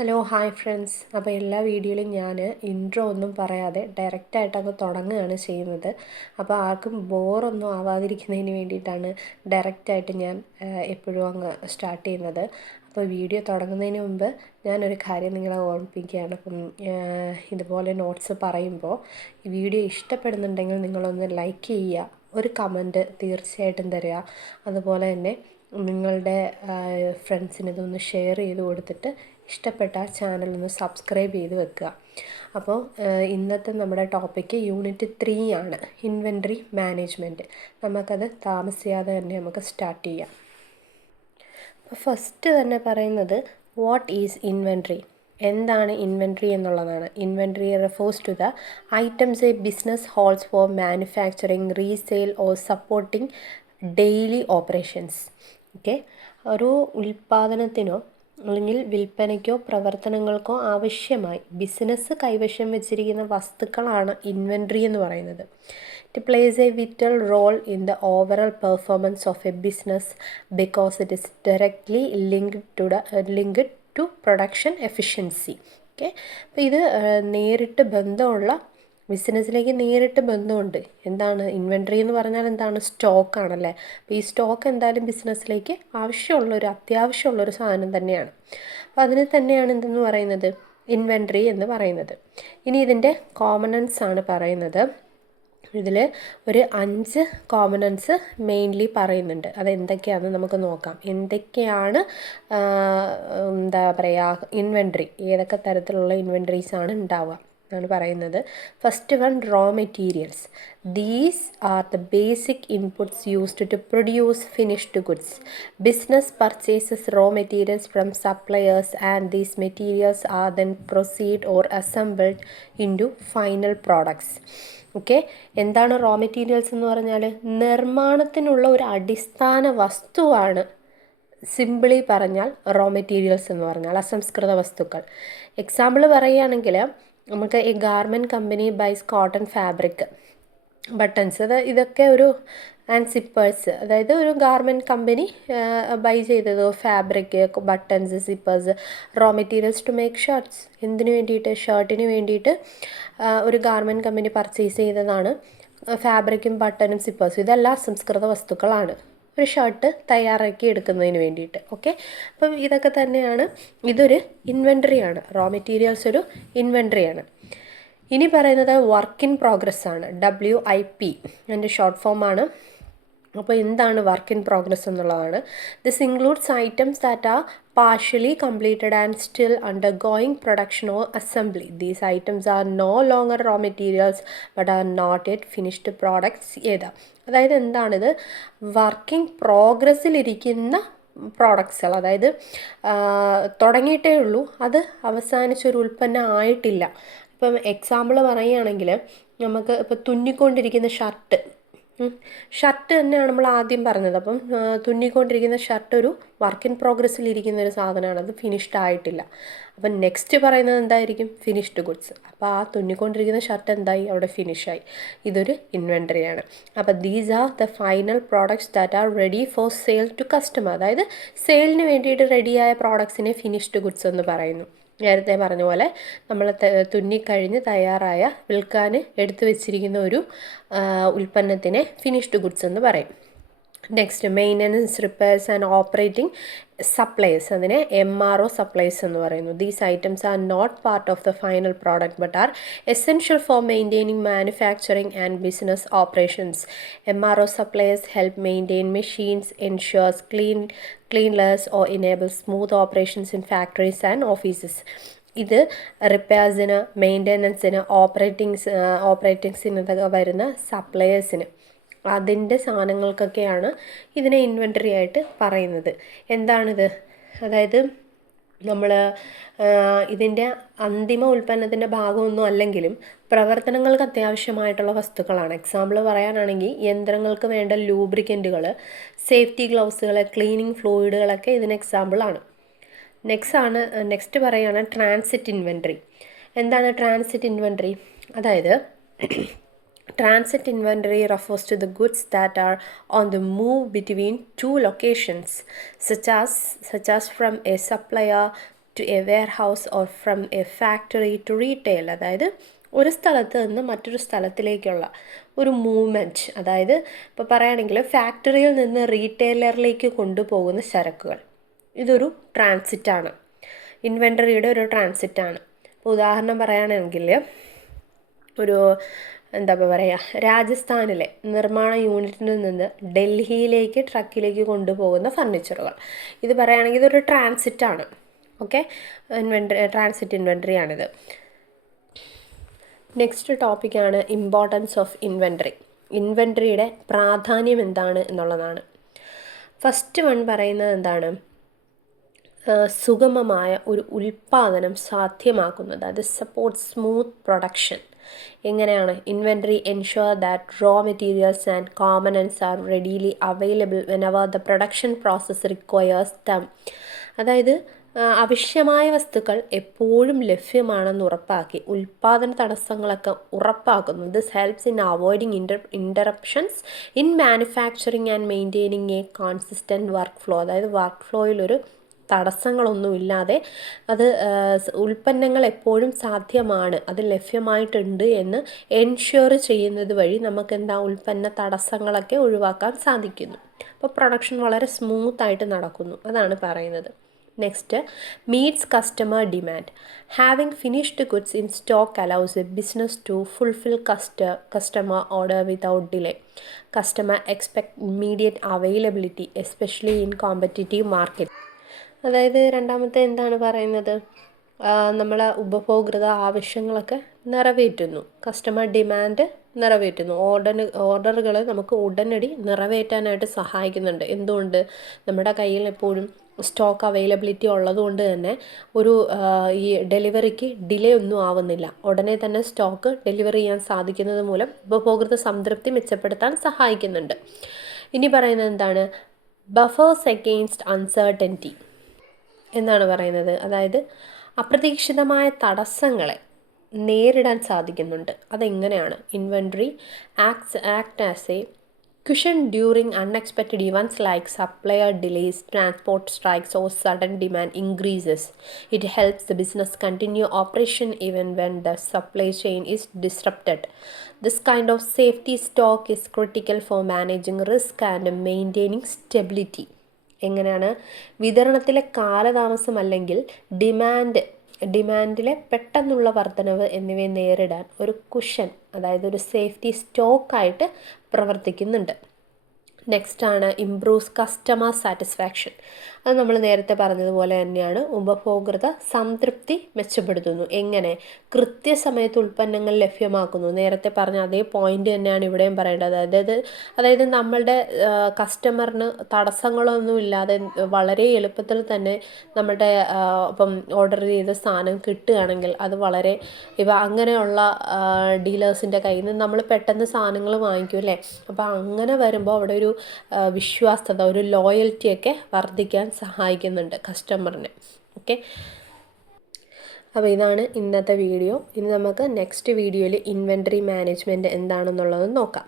Hello hi friends. അപ്പോൾ എല്ലാ വീഡിയോയിലും ഞാൻ ഇൻട്രോ ഒന്നും പറയാതെ ഡയറക്റ്റായിട്ട് അങ്ങ് തുടങ്ങുകയാണ് ചെയ്യുന്നത്. അപ്പോൾ ആർക്കും ബോറൊന്നും ആവാതിരിക്കുന്നതിന് വേണ്ടിയിട്ടാണ് ഡയറക്റ്റായിട്ട് ഞാൻ എപ്പോഴും അങ്ങ് സ്റ്റാർട്ട് ചെയ്യുന്നത്. അപ്പോൾ വീഡിയോ തുടങ്ങുന്നതിന് മുമ്പ് ഞാനൊരു കാര്യം നിങ്ങളെ ഓർമ്മിപ്പിക്കുകയാണ്. ഇതുപോലെ നോട്ട്സ് പറയുമ്പോൾ ഈ വീഡിയോ ഇഷ്ടപ്പെടുന്നുണ്ടെങ്കിൽ നിങ്ങളൊന്ന് ലൈക്ക് ചെയ്യുക, ഒരു കമൻറ്റ് തീർച്ചയായിട്ടും തരിക. അതുപോലെ തന്നെ നിങ്ങളുടെ ഫ്രണ്ട്സിന് ഇതൊന്ന് ഷെയർ ചെയ്ത് കൊടുത്തിട്ട് ഇഷ്ടപ്പെട്ട ചാനലൊന്ന് സബ്സ്ക്രൈബ് ചെയ്ത് വെക്കുക. അപ്പോൾ ഇന്നത്തെ നമ്മുടെ ടോപ്പിക്ക് യൂണിറ്റ് 3 ആണ്, ഇൻവെൻട്രി മാനേജ്മെൻറ്റ്. നമുക്കത് താമസിയാതെ തന്നെ നമുക്ക് സ്റ്റാർട്ട് ചെയ്യാം. അപ്പോൾ ഫസ്റ്റ് തന്നെ പറയുന്നത് വാട്ട് ഈസ് ഇൻവെൻട്രി, എന്താണ് ഇൻവെൻട്രി എന്നുള്ളതാണ്. Inventory refers to the items a business holds for manufacturing, resale or supporting daily operations. Okay, ഒരു ഉൽപ്പാദനത്തിനോ അല്ലെങ്കിൽ വിൽപ്പനയ്ക്കോ പ്രവർത്തനങ്ങൾക്കോ ആവശ്യമായി ബിസിനസ് കൈവശം വെച്ചിരിക്കുന്ന വസ്തുക്കളാണ് ഇൻവെൻട്രി എന്ന് പറയുന്നത്. It plays a vital role in the overall performance of a business because it is directly linked to production efficiency. Okay, അപ്പോൾ ഇത് നേരിട്ട് ബന്ധമുള്ള, ബിസിനസ്സിലേക്ക് നേരിട്ട് ബന്ധമുണ്ട്. എന്താണ് ഇൻവെൻട്രി എന്ന് പറഞ്ഞാൽ? എന്താണ്? സ്റ്റോക്കാണല്ലേ. അപ്പോൾ ഈ സ്റ്റോക്ക് എന്തായാലും ബിസിനസ്സിലേക്ക് അത്യാവശ്യമുള്ളൊരു സാധനം തന്നെയാണ്. അപ്പോൾ അതിനെ തന്നെയാണ് എന്തെന്ന് പറയുന്നത്? ഇൻവെൻട്രി എന്ന് പറയുന്നത്. ഇനി ഇതിൻ്റെ കോമണൻസ് ആണ് പറയുന്നത്. ഇതിൽ ഒരു 5 കോമണൻസ് മെയിൻലി പറയുന്നുണ്ട്. അതെന്തൊക്കെയാണെന്ന് നമുക്ക് നോക്കാം. എന്തൊക്കെയാണ് എന്താ പറയുക ഇൻവെൻട്രി, ഏതൊക്കെ തരത്തിലുള്ള ഇൻവെൻട്രീസാണ് ഉണ്ടാവുക എന്നാണ് പറയുന്നത്. First one, raw materials. These are the basic inputs used to produce finished goods. Business purchases raw materials from suppliers and these materials are then processed or assembled into final products. Okay, എന്താണ് raw materials എന്ന് പറഞ്ഞാൽ? നിർമ്മാണത്തിനുള്ള ഒരു അടിസ്ഥാന വസ്തുവാണ് simply പറഞ്ഞാൽ raw materials എന്ന് പറഞ്ഞാൽ, അസംസ്കൃത വസ്തുക്കൾ. എക്സാമ്പിൾ പറയുകയാണെങ്കിൽ നമുക്ക് ഈ garment company buys cotton fabric, buttons, ഇതൊക്കെ ഒരു ആൻഡ് സിപ്പേഴ്സ്, അതായത് ഒരു ഗാർമെൻറ്റ് കമ്പനി ബൈ ചെയ്തത് fabric, buttons, zippers, raw materials to make shirts. എന്തിനു വേണ്ടിയിട്ട്? ഷർട്ടിന് വേണ്ടിയിട്ട് ഒരു ഗാർമെൻറ്റ് കമ്പനി പർച്ചേസ് ചെയ്തതാണ് ഫാബ്രിക്കും ബട്ടണും സിപ്പേഴ്സും. ഇതെല്ലാം അസംസ്കൃത വസ്തുക്കളാണ് ഒരു ഷർട്ട് തയ്യാറാക്കി എടുക്കുന്നതിന് വേണ്ടിയിട്ട്. ഓക്കെ, അപ്പം ഇതൊക്കെ തന്നെയാണ്, ഇതൊരു ഇൻവെൻട്രിയാണ്. റോ മെറ്റീരിയൽസ് ഒരു ഇൻവെൻട്രിയാണ്. ഇനി പറയുന്നത് വർക്ക് ഇൻ പ്രോഗ്രസ് ആണ്, WIP അതിൻ്റെ ഷോർട്ട് ഫോമാണ്. അപ്പോൾ എന്താണ് വർക്ക് ഇൻ പ്രോഗ്രസ് എന്നുള്ളതാണ്. This includes items that are partially completed and still undergoing production or assembly. These items are no longer raw materials but are not yet finished products. അതായത് എന്താണിത്? Working പ്രോഗ്രസ്സിലിരിക്കുന്ന പ്രോഡക്ട്സുകൾ, അതായത് തുടങ്ങിയിട്ടേ ഉള്ളൂ, അത് അവസാനിച്ചൊരു ഉൽപ്പന്നം ആയിട്ടില്ല. ഇപ്പം എക്സാമ്പിൾ പറയുകയാണെങ്കിൽ നമുക്ക് ഇപ്പോൾ തുന്നിക്കൊണ്ടിരിക്കുന്ന ഷർട്ട് തന്നെയാണ് നമ്മൾ ആദ്യം പറഞ്ഞത്. അപ്പം തുന്നിക്കൊണ്ടിരിക്കുന്ന ഷർട്ട് ഒരു വർക്ക് ഇൻ പ്രോഗ്രസ്സിലിരിക്കുന്ന ഒരു സാധനമാണ്, അത് ഫിനിഷ്ഡ് ആയിട്ടില്ല. അപ്പം നെക്സ്റ്റ് പറയുന്നത് എന്തായിരിക്കും? Finished goods. അപ്പോൾ ആ തുന്നിക്കൊണ്ടിരിക്കുന്ന ഷർട്ട് എന്തായി? അവിടെ ഫിനിഷായി. ഇതൊരു ഇൻവെൻട്രിയാണ്. അപ്പോൾ these are the final products that are ready for sale to customer. അതായത് സെയിലിന് വേണ്ടിയിട്ട് റെഡിയായ പ്രോഡക്ട്സിനെ ഫിനിഷ്ഡ് ഗുഡ്സ് എന്ന് പറയുന്നു. നേരത്തെ പറഞ്ഞ പോലെ നമ്മൾ തുന്നിക്കഴിഞ്ഞ് തയ്യാറായ വിൽക്കാൻ എടുത്തു വെച്ചിരിക്കുന്ന ഒരു ഉൽപ്പന്നത്തിനെ ഫിനിഷ്ഡ് ഗുഡ്സ് എന്ന് പറയും. Next, maintenance, repairs and operating supplies, അതിനെ MRO സപ്ലൈസ് എന്ന് പറയുന്നു. These items are not part of the final product but are essential for maintaining manufacturing and business operations. MRO supplies help maintain machines, ensures cleanliness or enable smooth operations in factories and offices. ഇത് റിപ്പയർസിന്, മെയിൻ്റെനൻസിന്, ഓപ്പറേറ്റിങ്സിനൊക്കെ വരുന്ന സപ്ലയേഴ്സിന്, അതിൻ്റെ സാധനങ്ങൾക്കൊക്കെയാണ് ഇതിനെ inventory ആയിട്ട് പറയുന്നത്. എന്താണിത്? അതായത് നമ്മൾ ഇതിൻ്റെ അന്തിമ ഉൽപ്പന്നത്തിൻ്റെ ഭാഗമൊന്നും അല്ലെങ്കിലും പ്രവർത്തനങ്ങൾക്ക് അത്യാവശ്യമായിട്ടുള്ള വസ്തുക്കളാണ്. എക്സാമ്പിൾ പറയാനാണെങ്കിൽ യന്ത്രങ്ങൾക്ക് വേണ്ട ലൂബ്രിക്കൻറ്റുകൾ, സേഫ്റ്റി ഗ്ലൗസുകൾ, ക്ലീനിങ് ഫ്ലൂയിഡുകളൊക്കെ ഇതിന് എക്സാമ്പിളാണ്. നെക്സ്റ്റ് പറയുകയാണ് ട്രാൻസിറ്റ് ഇൻവെൻട്രി. എന്താണ് ട്രാൻസിറ്റ് ഇൻവെൻട്രി? അതായത് transit inventory refers to the goods that are on the move between two locations, such as from a supplier to a warehouse or from a factory to retail. അതായത് ഒരു സ്ഥലത്ത് നിന്ന് മറ്റൊരു സ്ഥലത്തിലേക്കുള്ള ഒരു movement. അതായത് ഇപ്പോൾ പറയുകയാണെങ്കിൽ ഫാക്ടറിയിൽ നിന്ന് റീറ്റെയിലറിലേക്ക് കൊണ്ടുപോകുന്ന ചരക്കുകൾ, ഇതൊരു ട്രാൻസിറ്റാണ്, ഇൻവെൻറ്ററിയുടെ ഒരു ട്രാൻസിറ്റാണ്. ഇപ്പോൾ ഉദാഹരണം പറയുകയാണെങ്കിൽ ഒരു എന്താ പറയുക, രാജസ്ഥാനിലെ നിർമ്മാണ യൂണിറ്റിൽ നിന്ന് ഡൽഹിയിലേക്ക് ട്രക്കിലേക്ക് കൊണ്ടുപോകുന്ന ഫർണിച്ചറുകൾ, ഇത് പറയുകയാണെങ്കിൽ ഇതൊരു ട്രാൻസിറ്റാണ്. ഓക്കെ, ട്രാൻസിറ്റ് ഇൻവെൻറ്ററി ആണിത്. നെക്സ്റ്റ് ടോപ്പിക്കാണ് ഇമ്പോർട്ടൻസ് ഓഫ് ഇൻവെൻറ്ററി. ഇൻവെൻറ്ററിയുടെ പ്രാധാന്യം എന്താണ് എന്നുള്ളതാണ്. ഫസ്റ്റ് വൺ പറയുന്നത് എന്താണ്, സുഗമമായ ഒരു ഉൽപ്പാദനം സാധ്യമാക്കുന്നത്, അത് സപ്പോർട്ട് സ്മൂത്ത് പ്രൊഡക്ഷൻ. എങ്ങനെയാണ്? Inventory ensure that raw materials and components are readily available whenever the production process requires them. അതായത് ആവശ്യമായ വസ്തുക്കൾ എപ്പോഴും ലഭ്യമാണെന്ന് ഉറപ്പാക്കി ഉൽപ്പാദന തടസ്സങ്ങളൊക്കെ ഉറപ്പാക്കുന്നു. This helps in avoiding interruptions in manufacturing and maintaining a consistent workflow. അതായത് വർക്ക് ഫ്ലോയിലൊരു തടസ്സങ്ങളൊന്നുമില്ലാതെ അത് ഉൽപ്പന്നങ്ങൾ എപ്പോഴും സാധ്യമാണ്, അത് ലഭ്യമായിട്ടുണ്ട് എന്ന് എൻഷ്യൂർ ചെയ്യുന്നത് വഴി നമുക്ക് എന്താ ഉൽപ്പന്ന തടസ്സങ്ങളൊക്കെ ഒഴിവാക്കാൻ സാധിക്കുന്നു. അപ്പോൾ പ്രൊഡക്ഷൻ വളരെ സ്മൂത്തായിട്ട് നടക്കുന്നു, അതാണ് പറയുന്നത്. Next, meets customer demand. Having finished goods in stock allows a business to fulfil customer order without delay. Customer expect immediate availability especially in competitive market. അതായത് രണ്ടാമത്തെ എന്താണ് പറയുന്നത്, നമ്മളെ ഉപഭോക്തൃ ആവശ്യങ്ങളൊക്കെ നിറവേറ്റുന്നു, കസ്റ്റമർ ഡിമാൻഡ് നിറവേറ്റുന്നു, ഓർഡറുകൾ നമുക്ക് ഉടനടി നിറവേറ്റാനായിട്ട് സഹായിക്കുന്നുണ്ട്. എന്തുകൊണ്ട്? നമ്മുടെ കയ്യിൽ എപ്പോഴും സ്റ്റോക്ക് അവൈലബിലിറ്റി ഉള്ളതുകൊണ്ട് തന്നെ ഒരു ഈ ഡെലിവറിക്ക് ഡിലേ ഒന്നും ആവുന്നില്ല, ഉടനെ തന്നെ സ്റ്റോക്ക് ഡെലിവറി ചെയ്യാൻ സാധിക്കുന്നത് മൂലം ഉപഭോക്തൃ സംതൃപ്തി മെച്ചപ്പെടുത്താൻ സഹായിക്കുന്നുണ്ട്. ഇനി പറയുന്നത് എന്താണ്, ബഫേഴ്സ് അഗെയിൻസ്റ്റ് അൺസർട്ടനിറ്റി എന്നാണ് പറയുന്നത്. അതായത് അപ്രതീക്ഷിതമായ തടസ്സങ്ങളെ നേരിടാൻ സാധിക്കുന്നുണ്ട്. അതെങ്ങനെയാണ്? Inventory act as A cushion during unexpected events like supplier delays, transport strikes, or sudden demand increases. It helps the business continue operation even when the supply chain is disrupted. This kind of safety stock is critical for managing risk and maintaining stability. എങ്ങനെയാണ്? വിതരണത്തിലെ കാലതാമസം അല്ലെങ്കിൽ ഡിമാൻഡിലെ പെട്ടെന്നുള്ള വർധനവ് എന്നിവയെ നേരിടാൻ ഒരു cushion, അതായത് ഒരു സേഫ്റ്റി സ്റ്റോക്കായിട്ട് പ്രവർത്തിക്കുന്നുണ്ട്. നെക്സ്റ്റാണ് ഇംപ്രൂവ്സ് കസ്റ്റമർ സാറ്റിസ്ഫാക്ഷൻ. അത് നമ്മൾ നേരത്തെ പറഞ്ഞതുപോലെ തന്നെയാണ്, ഉപഭോക്തൃ സംതൃപ്തി മെച്ചപ്പെടുത്തുന്നു. എങ്ങനെ? കൃത്യസമയത്ത് ഉൽപ്പന്നങ്ങൾ ലഭ്യമാക്കുന്നു. നേരത്തെ പറഞ്ഞ അതേ പോയിന്റ് തന്നെയാണ് ഇവിടെയും പറയേണ്ടത്. അതായത് നമ്മളുടെ കസ്റ്റമറിന് തടസ്സങ്ങളൊന്നും ഇല്ലാതെ വളരെ എളുപ്പത്തിൽ തന്നെ നമ്മുടെ ഇപ്പം ഓർഡർ ചെയ്ത സാധനം കിട്ടുകയാണെങ്കിൽ അത് വളരെ അങ്ങനെയുള്ള ഡീലേഴ്സിൻ്റെ കയ്യിൽ നിന്ന് നമ്മൾ പെട്ടെന്ന് സാധനങ്ങൾ വാങ്ങിക്കും അല്ലേ. അപ്പോൾ അങ്ങനെ വരുമ്പോൾ അവിടെ ഒരു വിശ്വാസ്യത, ഒരു ലോയൽറ്റിയൊക്കെ വർദ്ധിക്കാൻ സഹായിക്കുന്നുണ്ട് കസ്റ്റമറിന്. ഓക്കെ, അപ്പോൾ ഇതാണ് ഇന്നത്തെ വീഡിയോ. ഇനി നമുക്ക് നെക്സ്റ്റ് വീഡിയോയിൽ ഇൻവെൻറ്ററി മാനേജ്മെൻറ്റ് എന്താണെന്നുള്ളത് നോക്കാം.